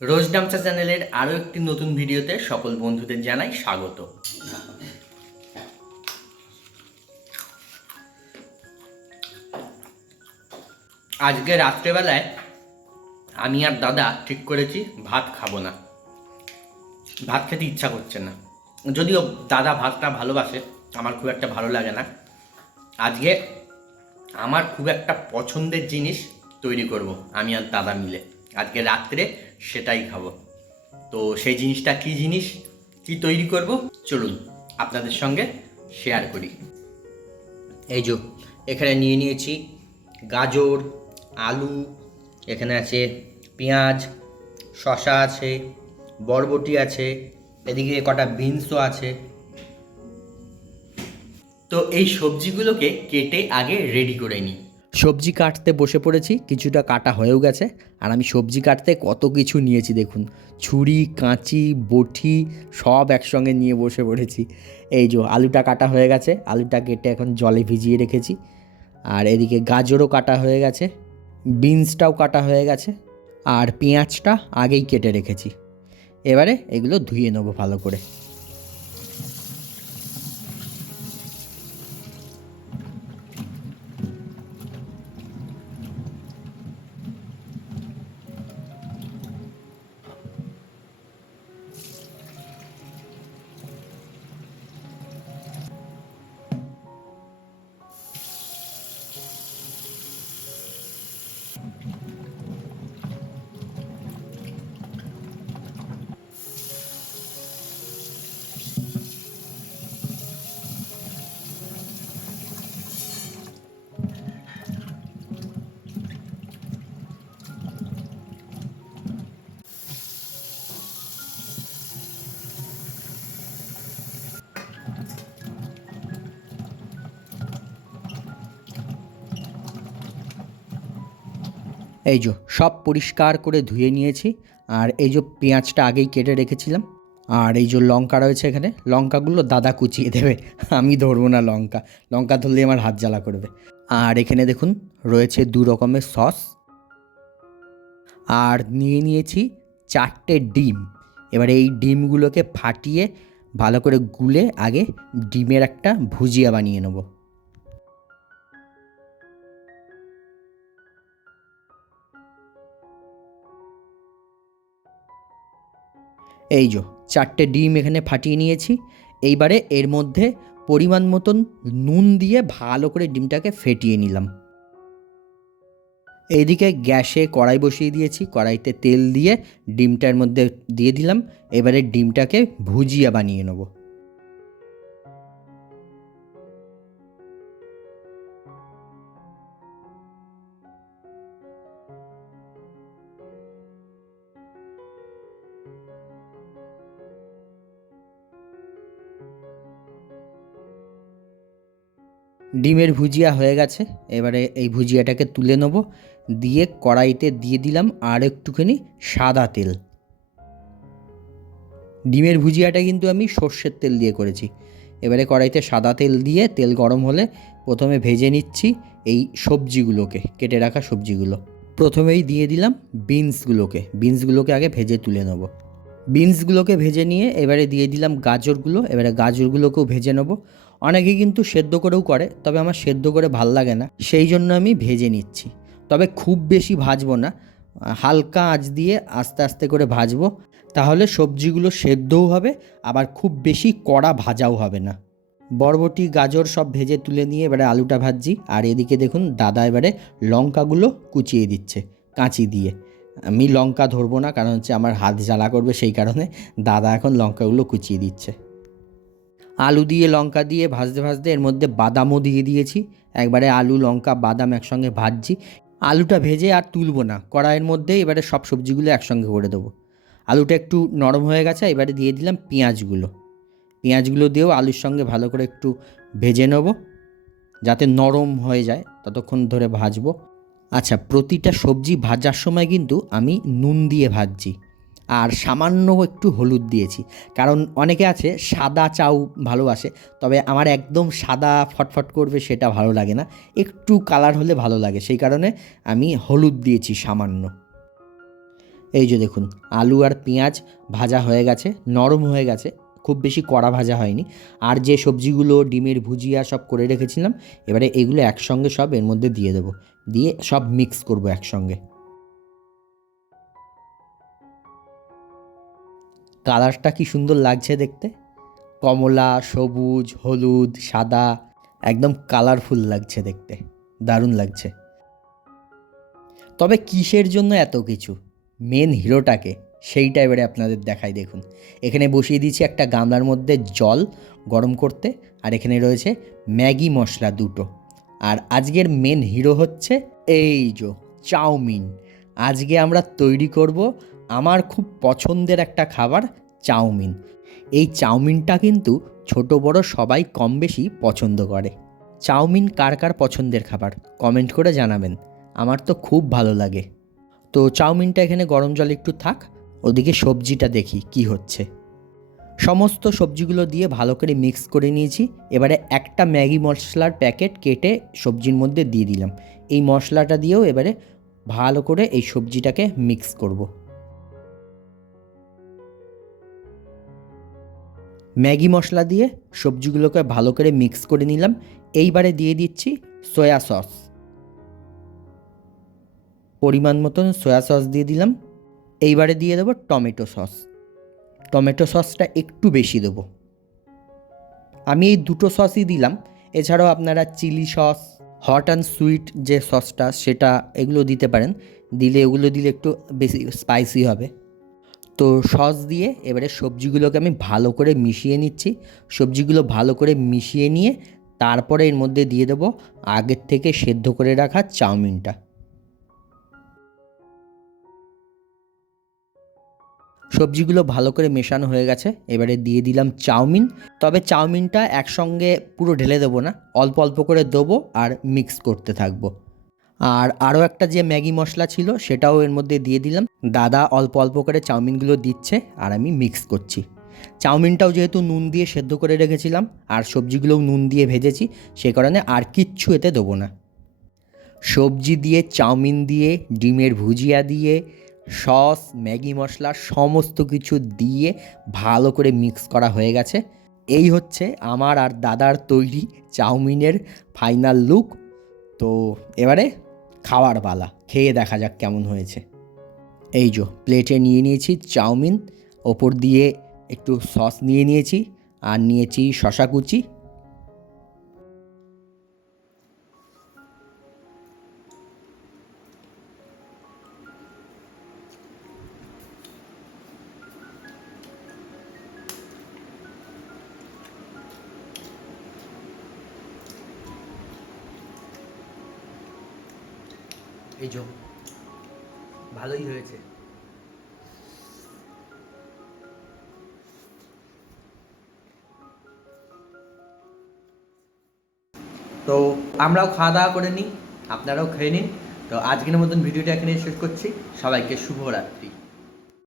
রোজ ডামচা চ্যানেলের আরও একটি নতুন ভিডিওতে সকল বন্ধুদের জানাই স্বাগত। আজকে রাত্রেবেলায় আমি আর দাদা ঠিক করেছি ভাত খাবো না, ভাত খেতে ইচ্ছা করছে না। যদিও দাদা ভাতটা ভালোবাসে, আমার খুব একটা ভালো লাগে না। আজকে আমার খুব একটা পছন্দের জিনিস তৈরি করব আমি আর দাদা মিলে। আজকে রাত্রে সেটাই খাবো। তো সেই জিনিসটা কী জিনিস, কি তৈরি করব, চলুন আপনাদের সঙ্গে শেয়ার করি। এই যে এখানে নিয়ে নিয়েছি গাজর, আলু, এখানে আছে পেঁয়াজ, শসা আছে, বরবটি আছে, এদিকে কটা বিনসও আছে। তো এই সবজিগুলোকে কেটে আগে রেডি করে নিই। সবজি কাটতে বসে পড়েছি, কিছুটা কাটা হয়েও গেছে। আর আমি সবজি কাটতে কত কিছু নিয়েছি দেখুন, ছুরি, কাঁচি, বটি সব একসঙ্গে নিয়ে বসে পড়েছি। এই যে আলুটা কাটা হয়ে গেছে, আলুটা কেটে এখন জলে ভিজিয়ে রেখেছি। আর এদিকে গাজরও কাটা হয়ে গেছে, বিনসটাও কাটা হয়ে গেছে, আর পেঁয়াজটা আগেই কেটে রেখেছি। এবারে এগুলো ধুয়ে নেবো ভালো করে। এই যে সব পরিষ্কার করে ধুয়ে নিয়েছি। আর এই যে পেঁয়াজটা আগেই কেটে রেখেছিলাম। আর এই যে লঙ্কা রয়েছে, এখানে লঙ্কাগুলো দাদা কুচিয়ে দেবে, আমি ধরবো না লঙ্কা, লঙ্কা ধরলে আমার হাত জ্বালা করবে। আর এখানে দেখুন রয়েছে 2 রকমের সস। আর নিয়ে নিয়েছি 4টে ডিম। এবারে এই ডিমগুলোকে ফাটিয়ে ভালো করে গুলে আগে ডিমের একটা ভুজিয়া বানিয়ে নেব। এই যে 4টে ডিম এখানে ফাটিয়ে নিয়েছি। এইবারে এর মধ্যে পরিমাণ মতন নুন দিয়ে ভালো করে ডিমটাকে ফেটিয়ে নিলাম। এইদিকে গ্যাসে কড়াই বসিয়ে দিয়েছি, কড়াইতে তেল দিয়ে ডিমটার মধ্যে দিয়ে দিলাম। এবারে ডিমটাকে ভুজিয়া বানিয়ে নেব। ডিমের ভুজিয়া হয়ে গেছে, এবারে এই ভুজিয়াটাকে তুলে নেব। দিয়ে কড়াইতে দিয়ে দিলাম আর একটুখানি সাদা তেল। ডিমের ভুজিয়াটা কিন্তু আমি সর্ষের তেল দিয়ে করেছি। এবারে কড়াইতে সাদা তেল দিয়ে তেল গরম হলে প্রথমে ভেজে নিচ্ছি এই সবজিগুলোকে, কেটে রাখা সবজিগুলো। প্রথমেই দিয়ে দিলাম বিনসগুলোকে আগে ভেজে তুলে নেব। বিনসগুলোকে ভেজে নিয়ে এবারে দিয়ে দিলাম গাজরগুলো। এবারে গাজরগুলোকেও ভেজে নেব। অনেকে কিন্তু সেদ্ধ করেও করে, তবে আমার সেদ্ধ করে ভাল লাগে না, সেই জন্য আমি ভেজে নিচ্ছি। তবে খুব বেশি ভাজবো না, হালকা আঁচ দিয়ে আস্তে আস্তে করে ভাজবো, তাহলে সবজিগুলো সেদ্ধও হবে, আবার খুব বেশি কড়া ভাজাও হবে না। বরবটি, গাজর সব ভেজে তুলে নিয়ে এবারে আলুটা ভাজছি। আর এদিকে দেখুন দাদা এবারে লঙ্কাগুলো কুচিয়ে দিচ্ছে কাঁচি দিয়ে। আমি লঙ্কা ধরবো না, কারণ হচ্ছে আমার হাত জ্বালা করবে, সেই কারণে দাদা এখন লঙ্কাগুলো কুচিয়ে দিচ্ছে। আলু দিয়ে লঙ্কা দিয়ে ভাজতে ভাজতে এর মধ্যে বাদামও দিয়ে দিয়েছি। একবারে আলু, লঙ্কা, বাদাম একসঙ্গে ভাজছি। আলুটা ভেজে আর তুলবো না, কড়াইয়ের মধ্যে এবারে সব সবজিগুলো একসঙ্গে করে দেবো। আলুটা একটু নরম হয়ে গেছে, এবারে দিয়ে দিলাম পেঁয়াজগুলো দিয়েও আলুর সঙ্গে ভালো করে একটু ভেজে নেব, যাতে নরম হয়ে যায়, ততক্ষণ ধরে ভাজবো। আচ্ছা, প্রতিটা সবজি ভাজার সময় কিন্তু আমি নুন দিয়ে ভাজছি, আর সামান্য একটু হলুদ দিয়েছি। কারণ অনেকে আছে সাদা চাউ ভালোবাসে, তবে আমার একদম সাদা ফটফট করবে সেটা ভালো লাগে না, একটু কালার হলে ভালো লাগে, সেই কারণে আমি হলুদ দিয়েছি সামান্য। এই যে দেখুন, আলু আর পেঁয়াজ ভাজা হয়ে গেছে, নরম হয়ে গেছে, খুব বেশি কড়া ভাজা হয়নি। আর যে সবজিগুলো ডিমের ভুজিয়া সব করে রেখেছিলাম, এবারে এগুলো একসঙ্গে সব এর মধ্যে দিয়ে দেবো, দিয়ে সব মিক্স করব একসঙ্গে। কালারটা কি সুন্দর লাগছে দেখতে, কমলা, সবুজ, হলুদ, সাদা, একদম কালারফুল লাগছে দেখতে, দারুণ লাগছে। তবে কিসের জন্য এত কিছু, মেন হিরোটাকে সেইটা এবারে আপনাদের দেখাই। দেখুন, এখানে বসিয়ে দিয়েছি একটা গামলার মধ্যে জল গরম করতে, আর এখানে রয়েছে ম্যাগি মশলা দুটো। আর আজকের মেন হিরো হচ্ছে এই যে চাউমিন। আজকে আমরা তৈরি করব আমার খুব পছন্দের একটা খাবার, চাউমিন। এই চাউমিনটা কিন্তু ছোট বড় সবাই কম বেশি পছন্দ করে। চাউমিন কার কার পছন্দের খাবার কমেন্ট করে জানাবেন, আমার তো খুব ভালো লাগে। তো চাউমিনটা এখানে গরম জল একটু থাক, ওদিকে সবজিটা দেখি কি হচ্ছে। সমস্ত সবজিগুলো দিয়ে ভালো করে মিক্স করে নিয়েছি। এবারে একটা ম্যাগি মশলার প্যাকেট কেটে সবজির মধ্যে দিয়ে দিলাম। এই মশলাটা দিয়েও এবারে ভালো করে এই সবজিটাকে মিক্স করব। ম্যাগি মশলা দিয়ে সবজিগুলোকে ভালো করে মিক্স করে নিলাম। এইবারে দিয়ে দিচ্ছি সয়া সস, পরিমাণ মতন সয়া সস দিয়ে দিলাম। এইবারে দিয়ে দেবো টমেটো সস, টমেটো সসটা একটু বেশি দেবো। আমি এই দুটো সসই দিলাম, এছাড়াও আপনারা chilli sauce, hot and sweet যে সসটা সেটা এগুলো দিতে পারেন, দিলে এগুলো দিলে একটু বেশি স্পাইসি হবে। তো সস দিয়ে এবারে সবজিগুলোকে আমি ভালো করে মিশিয়ে নিচ্ছি। সবজিগুলো ভালো করে মিশিয়ে নিয়ে তারপরে এর মধ্যে দিয়ে দেবো আগের থেকে সেদ্ধ করে রাখা চাউমিনটা। সবজিগুলো ভালো করে মেশানো হয়ে গেছে, এবারে দিয়ে দিলাম চাউমিন। তবে চাউমিনটা একসঙ্গে পুরো ঢেলে দেবো না, অল্প অল্প করে দেবো আর মিক্স করতে থাকবো। আর আরও একটা যে ম্যাগি মশলা ছিল সেটাও এর মধ্যে দিয়ে দিলাম। দাদা অল্প অল্প করে চাউমিনগুলো দিচ্ছে আর আমি মিক্স করছি। চাউমিনটাও যেহেতু নুন দিয়ে সেদ্ধ করে রেখেছিলাম আর সবজিগুলোও নুন দিয়ে ভেজেছি, সে কারণে আর কিচ্ছু এতে দেবো না। সবজি দিয়ে, চাউমিন দিয়ে, ডিমের ভুজিয়া দিয়ে, সস, ম্যাগি মশলা সমস্ত কিছু দিয়ে ভালো করে মিক্স করা হয়ে গেছে। এই হচ্ছে আমার আর দাদার তৈরি চাউমিনের ফাইনাল লুক। তো এবারে খাওয়ার পালা, খেয়ে দেখা যাক কেমন হয়েছে। এই যে প্লেটে নিয়ে নিয়েছি চাউমিন, ওপর দিয়ে একটু সস নিয়ে নিয়েছি, আর নিয়েছি শসা কুচি। এই যে ভালোই হয়েছে। তো আমরাও খাওয়া দাওয়া করে নিই, আপনারাও খেয়ে নিন। তো আজকের মতন ভিডিওটা এখানে শেষ করছি। সবাইকে শুভরাত্রি।